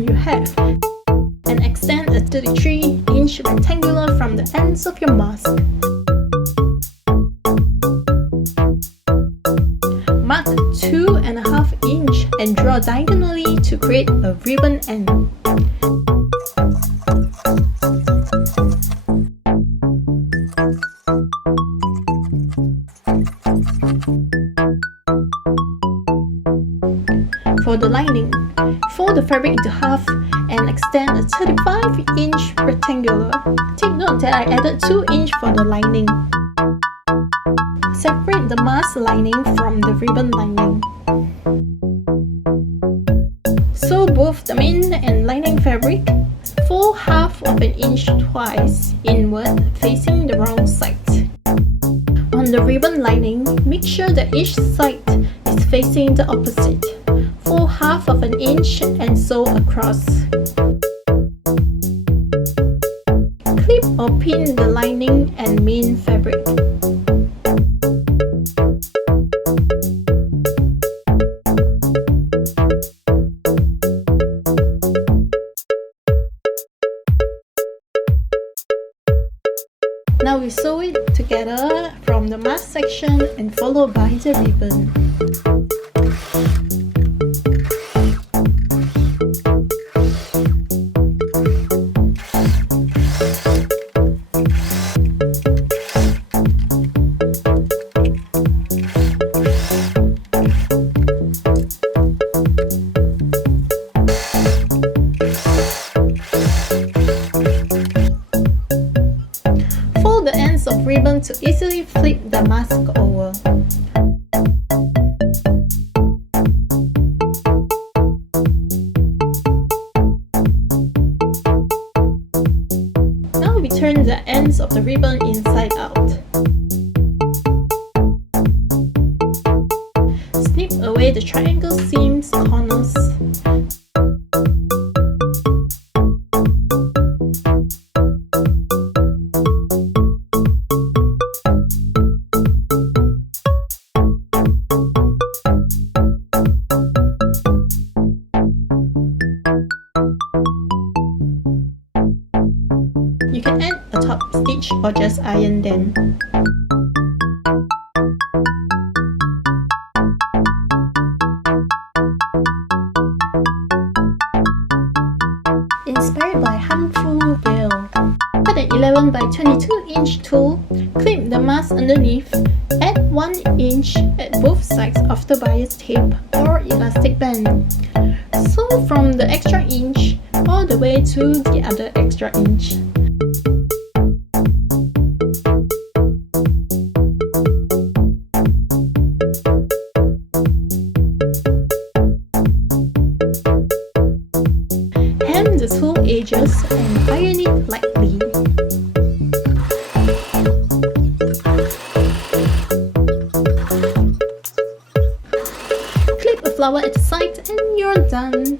section you have, and extend a 33-inch rectangular from the ends of your mask. Mark 2.5 inch and draw diagonally to create a ribbon end. For the lining, fold the fabric into half and extend a 35-inch rectangular. Take note that I added 2 inch for the lining. Separate the mask lining from the ribbon lining. Sew both the main and lining fabric. Fold half of an inch twice inward, facing the wrong side. On the ribbon lining, make sure that each side is facing the opposite. Fold half of an inch and sew across. Clip or pin the lining and main fabric. Now we sew it together from the mask section and followed by the ribbon. Fold the ends of ribbon to easily flip the mask over. Now we turn the ends of the ribbon inside out. Snip away the triangle seams corners. You can add a top stitch or just iron them. Inspired by Han Fu Veil. Cut an 11 by 22 inch tool, clip the mask underneath, add 1 inch at both sides of the bias tape or elastic band. Sew from the extra inch all the way to the other extra inch. Hem the tool edges and iron it lightly. Clip a flower at the side and you're done.